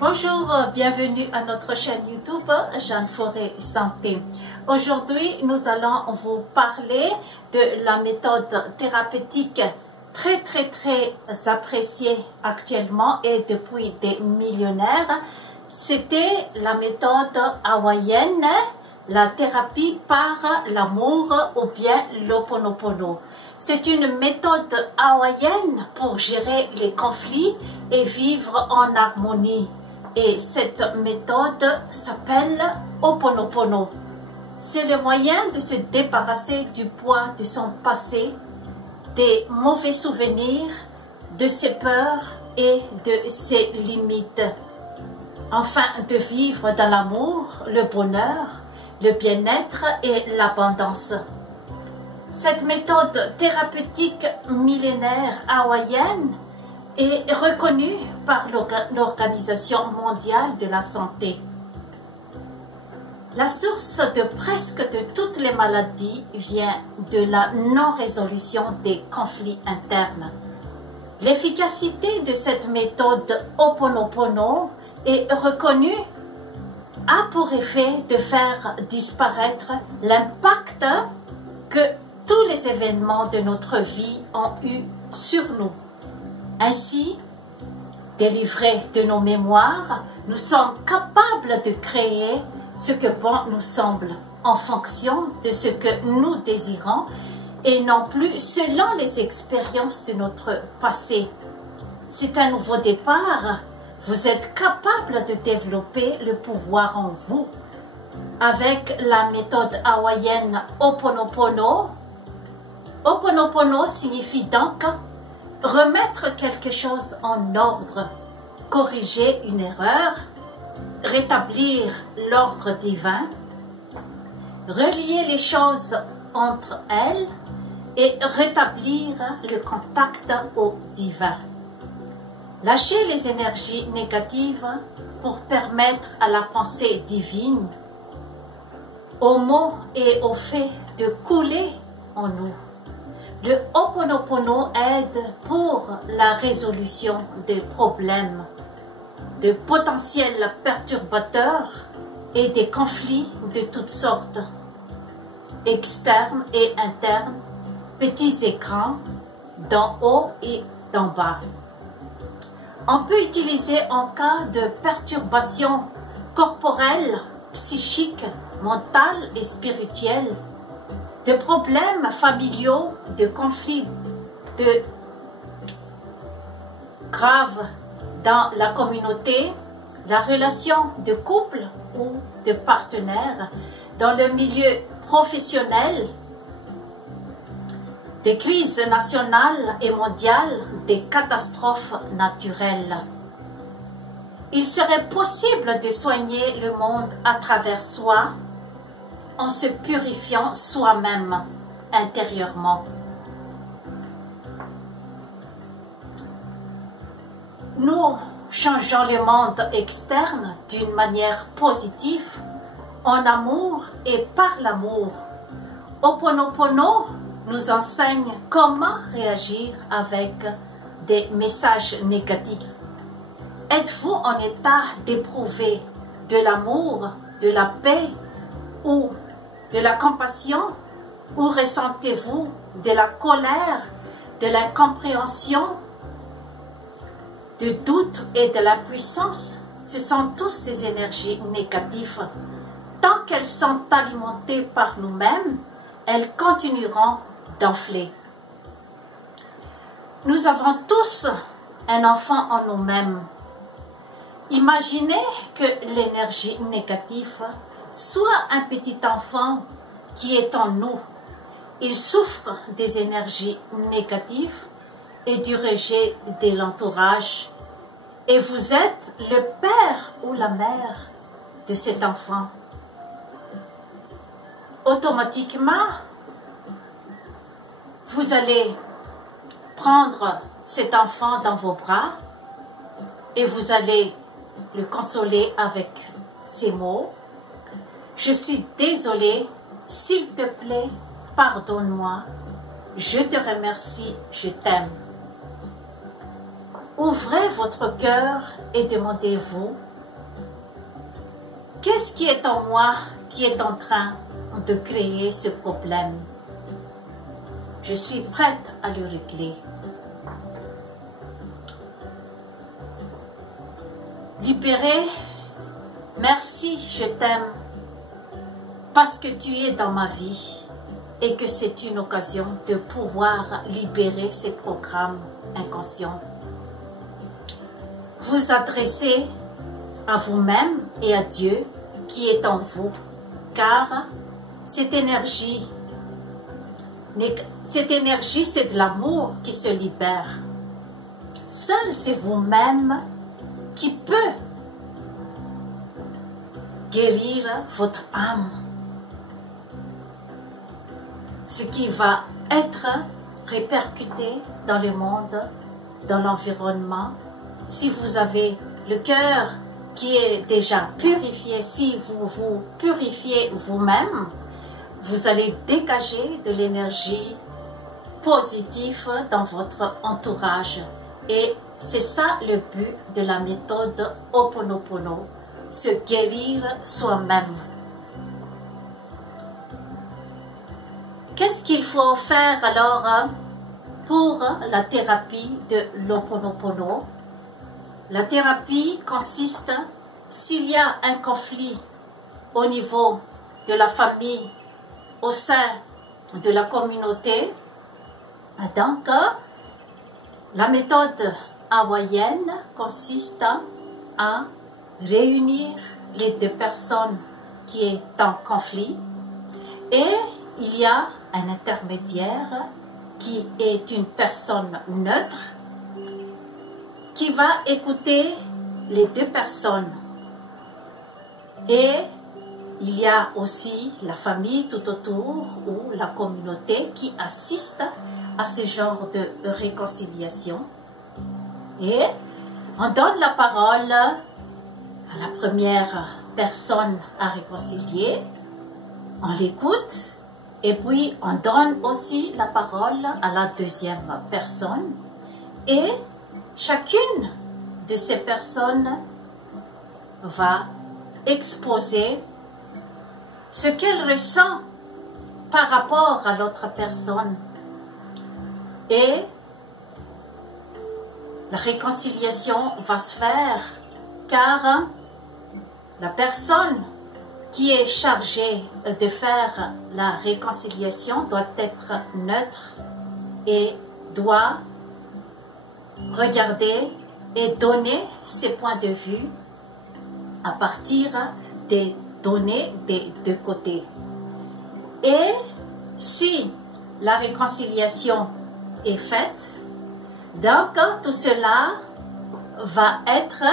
Bonjour, bienvenue à notre chaîne YouTube Jeanne Forêt Santé. Aujourd'hui, nous allons vous parler de la méthode thérapeutique très appréciée actuellement et depuis des millénaires. C'était la méthode hawaïenne, la thérapie par l'amour ou bien l'Ho'oponopono. C'est une méthode hawaïenne pour gérer les conflits et vivre en harmonie. Et cette méthode s'appelle Ho'oponopono. C'est le moyen de se débarrasser du poids de son passé, des mauvais souvenirs, de ses peurs et de ses limites. Afin de vivre dans l'amour, le bonheur, le bien-être et l'abondance. Cette méthode thérapeutique millénaire hawaïenne est reconnue par l'Organisation mondiale de la santé. La source de presque de toutes les maladies vient de la non-résolution des conflits internes. L'efficacité de cette méthode Ho'oponopono est reconnue, a pour effet de faire disparaître l'impact que tous les événements de notre vie ont eu sur nous. Ainsi, délivrés de nos mémoires, nous sommes capables de créer ce que bon nous semble en fonction de ce que nous désirons et non plus selon les expériences de notre passé. C'est un nouveau départ. Vous êtes capable de développer le pouvoir en vous. Avec la méthode hawaïenne Ho'oponopono, Ho'oponopono signifie donc remettre quelque chose en ordre, corriger une erreur, rétablir l'ordre divin, relier les choses entre elles et rétablir le contact au divin. Lâcher les énergies négatives pour permettre à la pensée divine, aux mots et aux faits de couler en nous. Le Ho'oponopono aide pour la résolution des problèmes, de potentiels perturbateurs et des conflits de toutes sortes, externes et internes, petits et grands, d'en haut et d'en bas. On peut utiliser en cas de perturbations corporelles, psychiques, mentales et spirituelles, de problèmes familiaux, de conflits graves dans la communauté, la relation de couple ou de partenaire, dans le milieu professionnel, des crises nationales et mondiales, des catastrophes naturelles. Il serait possible de soigner le monde à travers soi, en se purifiant soi-même intérieurement. Nous changeons le monde externe d'une manière positive, en amour et par l'amour. Ho'oponopono nous enseigne comment réagir avec des messages négatifs. Êtes-vous en état d'éprouver de l'amour, de la paix ou de la compassion, ou ressentez-vous de la colère, de l'incompréhension, du doute et de l'impuissance? Ce sont tous des énergies négatives. Tant qu'elles sont alimentées par nous-mêmes, elles continueront d'enfler. Nous avons tous un enfant en nous-mêmes. Imaginez que l'énergie négative soit un petit enfant qui est en nous. Il souffre des énergies négatives et du rejet de l'entourage. Et vous êtes le père ou la mère de cet enfant. Automatiquement, vous allez prendre cet enfant dans vos bras et vous allez le consoler avec ces mots. Je suis désolée, s'il te plaît, pardonne-moi, je te remercie, je t'aime. Ouvrez votre cœur et demandez-vous qu'est-ce qui est en moi qui est en train de créer ce problème? Je suis prête à le régler. Libérer, merci, je t'aime, parce que tu es dans ma vie et que c'est une occasion de pouvoir libérer ces programmes inconscients. Vous adressez à vous-même et à Dieu qui est en vous, car cette énergie, c'est de l'amour qui se libère. Seul c'est vous-même qui peut guérir votre âme. Ce qui va être répercuté dans le monde, dans l'environnement. Si vous avez le cœur qui est déjà purifié, si vous vous purifiez vous-même, vous allez dégager de l'énergie positive dans votre entourage. Et c'est ça le but de la méthode Ho'oponopono, se guérir soi-même. Qu'est-ce qu'il faut faire alors pour la thérapie de l'Ho'oponopono? La thérapie consiste, s'il y a un conflit au niveau de la famille, au sein de la communauté, donc la méthode hawaïenne consiste à réunir les deux personnes qui sont en conflit et il y a un intermédiaire qui est une personne neutre qui va écouter les deux personnes. Et il y a aussi la famille tout autour ou la communauté qui assiste à ce genre de réconciliation. Et on donne la parole à la première personne à réconcilier, on l'écoute et puis on donne aussi la parole à la deuxième personne et chacune de ces personnes va exposer ce qu'elle ressent par rapport à l'autre personne. Et la réconciliation va se faire car la personne qui est chargée de faire la réconciliation doit être neutre et doit regarder et donner ses points de vue à partir des données des deux côtés. Et si la réconciliation est faite, donc tout cela va être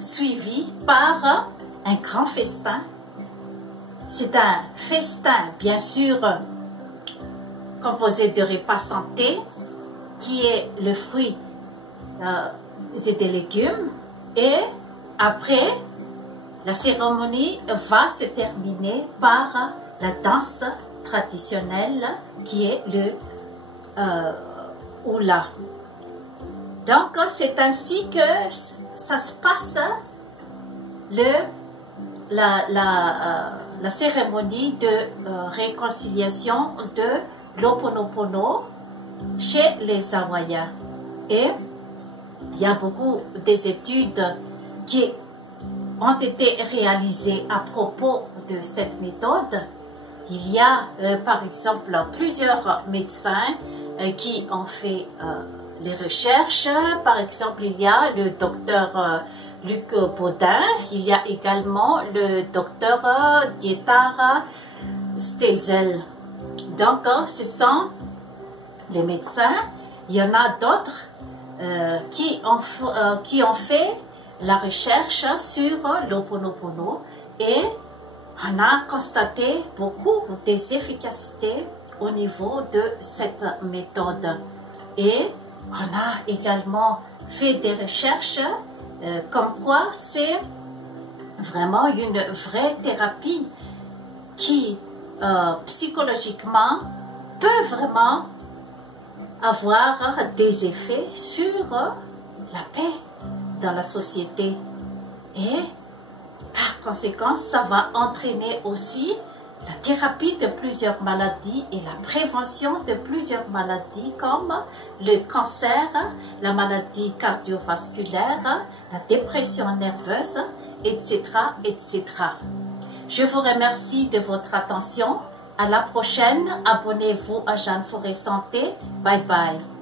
suivi par un grand festin. C'est un festin, bien sûr, composé de repas santé, qui est le fruit et des légumes. Et après, la cérémonie va se terminer par la danse traditionnelle qui est le hula. Donc, c'est ainsi que ça se passe la cérémonie de réconciliation de l'Ho'oponopono chez les Hawaïens. Et il y a beaucoup d'études qui ont été réalisées à propos de cette méthode. Il y a par exemple plusieurs médecins qui ont fait les recherches. Par exemple, il y a le docteur Luc Baudin, il y a également le docteur Dieter Stezel. Donc, ce sont les médecins. Il y en a d'autres qui ont fait la recherche sur l'Ho'oponopono et on a constaté beaucoup d'efficacité au niveau de cette méthode. Et on a également fait des recherches comme quoi c'est vraiment une vraie thérapie qui psychologiquement peut vraiment avoir des effets sur la paix dans la société. Et Par conséquent, ça va entraîner aussi la thérapie de plusieurs maladies et la prévention de plusieurs maladies comme le cancer, la maladie cardiovasculaire, la dépression nerveuse, etc., etc. Je vous remercie de votre attention. À la prochaine. Abonnez-vous à Jeanne Forêt Santé. Bye bye.